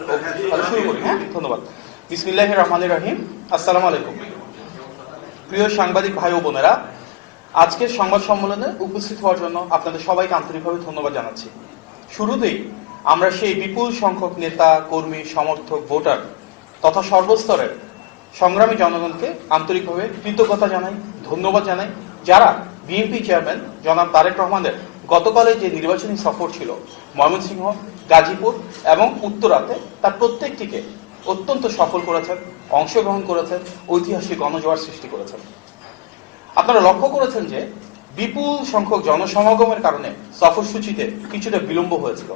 শুরু করি। হ্যাঁ, ধন্যবাদ। বিসমিল্লাহির রহমানির রহিম। আসসালামু আলাইকুম। প্রিয় সাংবাদিক ভাই ও বোনেরা, আজকের সংবাদ সম্মেলনে উপস্থিত হওয়ার জন্য আপনাদের সবাইকে আন্তরিকভাবে ধন্যবাদ জানাচ্ছি। শুরুতেই আমরা সেই বিপুল সংখ্যক নেতা, কর্মী, সমর্থক, ভোটার তথা সর্বস্তরের সংগ্রামী জনগণকে আন্তরিকভাবে কৃতজ্ঞতা জানাই, ধন্যবাদ জানাই, যারা বিএনপি চেয়ারম্যান জনাব তারেক রহমানের গতকালে যে নির্বাচনী সফর ছিল ময়মনসিংহ, গাজীপুর এবং উত্তরাতে, তার প্রত্যেকটিকে অত্যন্ত সফল করেছেন, অংশগ্রহণ করেছেন, ঐতিহাসিক গণজোয়ার সৃষ্টি করেছেন। আপনারা লক্ষ্য করেছেন যে বিপুল সংখ্যক জনসমাগমের কারণে সফরসূচিতে কিছুটা বিলম্ব হয়েছিল।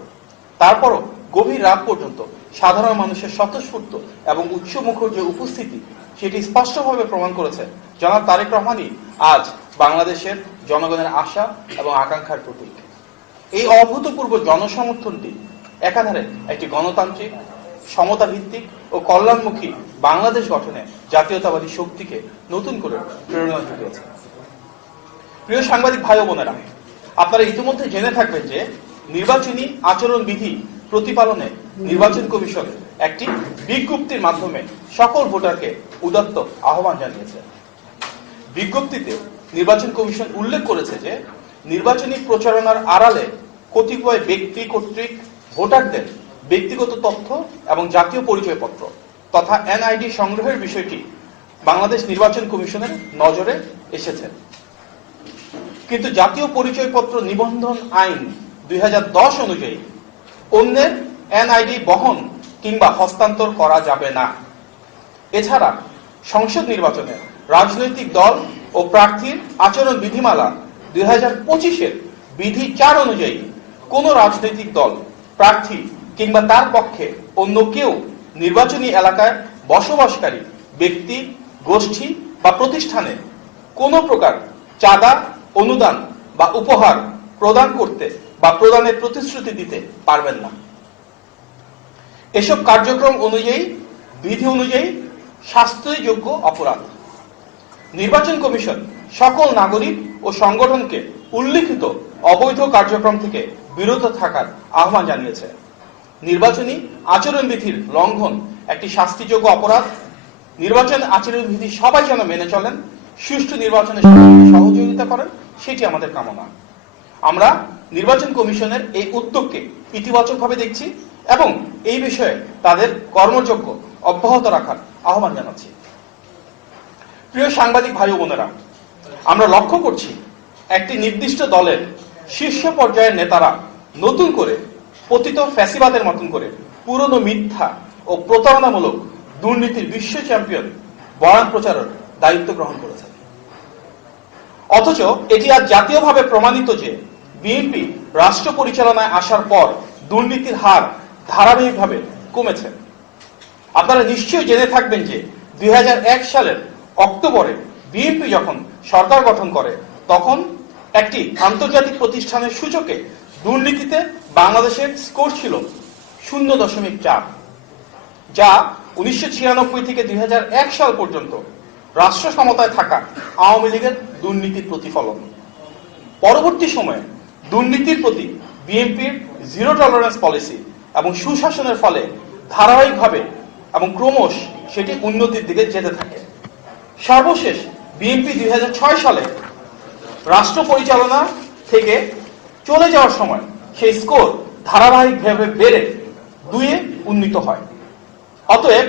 তারপরও গভীর রাত পর্যন্ত সাধারণ মানুষের স্বতঃস্ফূর্ত এবং উচ্চমুখর যে উপস্থিতি, সেটি স্পষ্টভাবে প্রমাণ করেছে জনাব তারেক রহমানই আজ বাংলাদেশের জনগণের আশা এবং আকাঙ্ক্ষার প্রতীক। এই অভূতপূর্ব জনসমর্থনটি একাধারে একটি গণতান্ত্রিক, সমতা ভিত্তিক ও কল্যাণমুখী বাংলাদেশ গঠনে জাতীয়তাবাদী শক্তিকে নতুন করে প্রেরণা জুগিয়েছে। প্রিয় সাংবাদিক ভাই ও বোনেরা, আপনারা ইতিমধ্যে জেনে থাকবেন যে নির্বাচনী আচরণ বিধি প্রতিপালনে নির্বাচন কমিশন একটি বিজ্ঞপ্তির মাধ্যমে সকল ভোটারকে উদাত্ত আহ্বান জানিয়েছে। বিজ্ঞপ্তিতে নির্বাচন কমিশন উল্লেখ করেছে যে নির্বাচনী প্রচারণার আড়ালে কতিপয় ব্যক্তি কর্তৃক ভোটারদের ব্যক্তিগত তথ্য এবং জাতীয় পরিচয়পত্র তথা এনআইডি সংগ্রহের বিষয়টি বাংলাদেশ নির্বাচন কমিশনের নজরে এসেছে। কিন্তু জাতীয় পরিচয়পত্র নিবন্ধন আইন 2010 অনুযায়ী অন্যের এনআইডি বহন কিংবা হস্তান্তর করা যাবে না। এছাড়া সংসদ নির্বাচনে রাজনৈতিক দল ও প্রার্থীর আচরণ বিধিমালা 2025-এর বিধি 4 অনুযায়ী কোন রাজনৈতিক দল, প্রার্থী কিংবা তার পক্ষে অন্য কেউ নির্বাচনী এলাকায় বসবাসকারী ব্যক্তি, গোষ্ঠী বা প্রতিষ্ঠানে কোনো প্রকার চাঁদা, অনুদান বা উপহার প্রদান করতে বা প্রদানের প্রতিশ্রুতি দিতে পারবেন না। এসব কার্যক্রম অনুযায়ী বিধি অনুযায়ী শাস্তিযোগ্য অপরাধ। নির্বাচন কমিশন সকল নাগরিক ও সংগঠনকে উল্লিখিত অবৈধ কার্যক্রম থেকে বিরত থাকার আহ্বান জানিয়েছে। নির্বাচনী আচরণ বিধির লঙ্ঘন একটি শাস্তিযোগ্য অপরাধ। নির্বাচন আচরণ বিধি সবাই যেন মেনে চলেন, সুষ্ঠু নির্বাচনে সহযোগিতা করেন, সেটি আমাদের কামনা। আমরা নির্বাচন কমিশনের এই উদ্যোগকে ইতিবাচকভাবে দেখছি এবং এই বিষয়ে তাদের কর্মযজ্ঞ অব্যাহত রাখার আহ্বান জানাচ্ছি। প্রিয় সাংবাদিক ভাই ও বোনেরা, আমরা লক্ষ্য করছি একটি নির্দিষ্ট দলের শীর্ষ পর্যায়ের নেতারা নতুন করে পতিত ফ্যাসিবাদের মতন করে পুরনো মিথ্যা ও প্রতারণামূলক দুর্নীতির বিশ্ব চ্যাম্পিয়ন বয়ান প্রচারের দায়িত্ব গ্রহণ করেছেন। অথচ এটি আজ জাতীয়ভাবে প্রমাণিত যে বিএনপি রাষ্ট্র পরিচালনায় আসার পর দুর্নীতির হার ধারাবাহিকভাবে কমেছে। আপনারা নিশ্চয়ই জেনে থাকবেন যে 2001 সালের অক্টোবরে বিএনপি যখন সরকার গঠন করে তখন একটি আন্তর্জাতিক প্রতিষ্ঠানের সূচকে দুর্নীতিতে বাংলাদেশের স্কোর ছিল 0.4, যা 1996 থেকে 2001 সাল পর্যন্ত রাষ্ট্র ক্ষমতায় থাকা আওয়ামী লীগের দুর্নীতির প্রতিফলন। পরবর্তী সময়ে দুর্নীতির প্রতি বিএনপির জিরো টলারেন্স পলিসি এবং সুশাসনের ফলে ধারাবাহিকভাবে এবং ক্রমশ সেটি উন্নতির দিকে যেতে থাকে। সর্বশেষ বিএনপি 2006 সালে রাষ্ট্র পরিচালনা থেকে চলে যাওয়ার সময় সেই স্কোর ধারাবাহিকভাবে বেড়ে 2-এ উন্নীত হয়। অতএব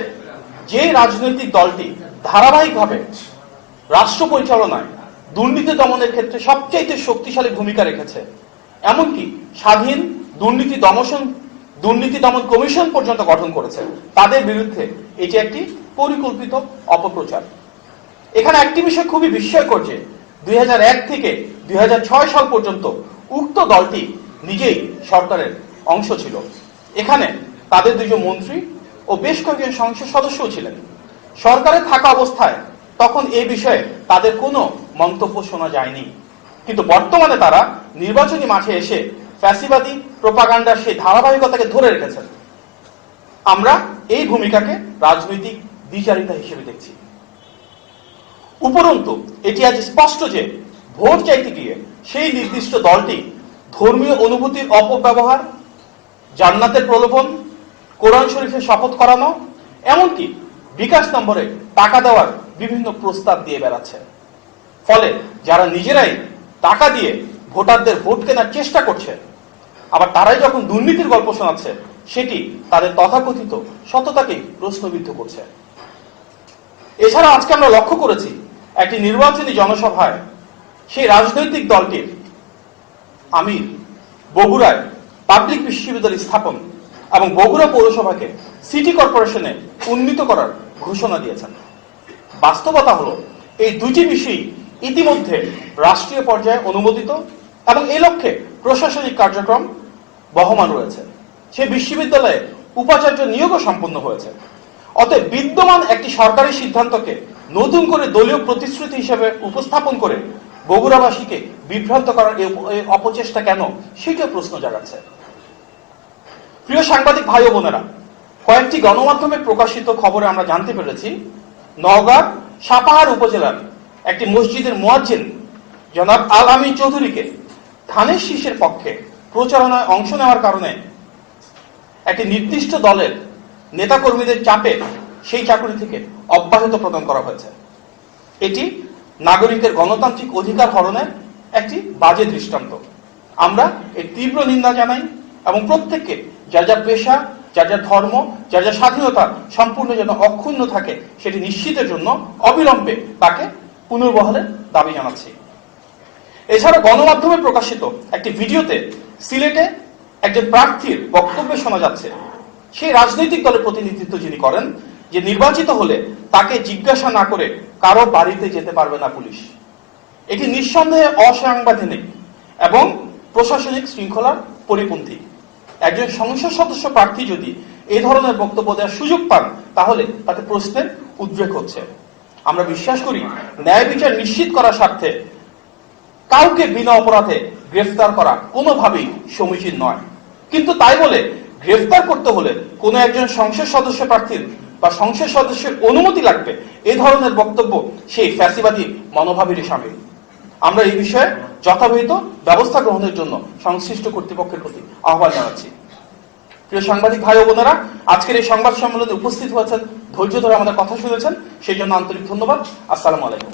যে রাজনৈতিক দলটি ধারাবাহিকভাবে রাষ্ট্র পরিচালনায় দুর্নীতি দমনের ক্ষেত্রে সবচেয়ে শক্তিশালী ভূমিকা রেখেছে, এমনকি স্বাধীন দুর্নীতি দমন কমিশন পর্যন্ত গঠন করেছে, তাদের বিরুদ্ধে এটি একটি পরিকল্পিত অপপ্রচার। এখানে একটি বিষয় খুবই বিস্ময়কর যে 2001 থেকে 2006 সাল পর্যন্ত উক্ত দলটি নিজেই সরকারের অংশ ছিল। এখানে তাদের 2জন মন্ত্রী ও বেশ কয়েকজন সংসদ সদস্যও ছিলেন। সরকারে থাকা অবস্থায় তখন এই বিষয়ে তাদের কোনো মন্তব্য শোনা যায়নি, কিন্তু বর্তমানে তারা নির্বাচনী মাঠে এসে ফ্যাসিবাদী প্রোপাগান্ডার সেই ধারাবাহিকতাকে ধরে রেখেছেন। আমরা এই ভূমিকাকে রাজনৈতিক দ্বিচারিতা হিসেবে দেখছি। উপরন্তু এটি আজ স্পষ্ট যে ভোট চাইতে গিয়ে সেই নির্দিষ্ট দলটি ধর্মীয় অনুভূতির অপব্যবহার, জান্নাতের প্রলোভন, কোরআন শরীফে শপথ করানো, এমনকি বিকাশ নম্বরে টাকা দেওয়ার বিভিন্ন প্রস্তাব দিয়ে বেড়াচ্ছে। ফলে যারা নিজেরাই টাকা দিয়ে ভোটারদের ভোট কেনার চেষ্টা করছে, আবার তারাই যখন দুর্নীতির গল্প শোনাচ্ছে, সেটি তাদের তথাকথিত সততাকে প্রশ্নবিদ্ধ করছে। এছাড়া আজকে আমরা লক্ষ্য করেছি একটি নির্বাচনী জনসভায় সেই রাজনৈতিক দলটির আমির বগুড়ায় পাবলিক বিশ্ববিদ্যালয় স্থাপন এবং বগুড়া পৌরসভাকে সিটি কর্পোরেশনে উন্নীত করার ঘোষণা দিয়েছেন। বাস্তবতা হলো এই দুটি বিষয় ইতিমধ্যে রাষ্ট্রীয় পর্যায়ে অনুমোদিত এবং এই লক্ষ্যে প্রশাসনিক কার্যক্রম বহমান রয়েছে। সেই বিশ্ববিদ্যালয়ে উপাচার্য নিয়োগও সম্পন্ন হয়েছে। অতএব বিদ্যমান একটি সরকারি সিদ্ধান্তকে নতুন করে দলীয় প্রতিশ্রুতি হিসেবে উপস্থাপন করে বগুড়াবাসীকে বিভ্রান্ত করার এই অপচেষ্টা কেন, সেটাও প্রশ্ন জাগাচ্ছে। প্রিয় সাংবাদিক ভাই ও বোনেরা, কয়েকটি গণমাধ্যমে প্রকাশিত খবরে আমরা জানতে পেরেছি নওগাঁ সাপাহার উপজেলার একটি মসজিদের মুয়াজ্জিন জনাব আল আমিন চৌধুরীকে ধানের শীষের পক্ষে প্রচারণায় অংশ নেওয়ার কারণে একটি নির্দিষ্ট দলের নেতাকর্মীদের চাপে সেই চাকরি থেকে অব্যাহত প্রদান করা হয়েছে। এটি নাগরিকের গণতান্ত্রিক অধিকার হরণের একটি বাজে দৃষ্টান্ত। আমরা এর তীব্র নিন্দা জানাই এবং প্রত্যেককে যার যার পেশা, যার যার ধর্ম, যার যার স্বাধীনতা সম্পূর্ণ যেন অক্ষুণ্ণ থাকে সেটি নিশ্চিতের জন্য অবিলম্বে তাকে পুনর্বহালের দাবি জানাচ্ছি। এছাড়া গণমাধ্যমে প্রকাশিত একটি ভিডিওতে সিলেটে একজন প্রার্থীর বক্তব্যে শোনা যাচ্ছে সেই রাজনৈতিক দলের প্রতিনিধিত্ব যিনি করেন যে নির্বাচিত হলে তাকে জিজ্ঞাসা না করে কারো বাড়িতে যেতে পারবে না পুলিশ। এটি নিঃসন্দেহে অসাংবিধানিক এবং প্রশাসনিক শৃঙ্খলার পরিপন্থী। একজন সংসদ সদস্য প্রার্থী যদি এই ধরনের বক্তব্য দেওয়ার সুযোগ পান তাহলে তাতে প্রশ্নের উদ্রেক হচ্ছে। আমরা বিশ্বাস করি ন্যায় বিচার নিশ্চিত করার স্বার্থে কাউকে বিনা অপরাধে গ্রেফতার করা কোনোভাবেই সমীচীন নয়। কিন্তু তাই বলে গ্রেফতার করতে হলে কোনো একজন সংসদ সদস্য প্রার্থীর বা সংসদ সদস্যের অনুমতি লাগবে, এই ধরনের বক্তব্য সেই ফ্যাসিবাদী মনোভাবেরই সামিল। আমরা এই বিষয়ে যথাযথ ব্যবস্থা গ্রহণের জন্য সংশ্লিষ্ট কর্তৃপক্ষের প্রতি আহ্বান জানাচ্ছি। প্রিয় সাংবাদিক ভাই ও বোনেরা, আজকের এই সংবাদ সম্মেলনে উপস্থিত হয়েছেন, ধৈর্য ধরে আমাদের কথা শুনেছেন, সেই জন্য আন্তরিক ধন্যবাদ। আসসালামু আলাইকুম।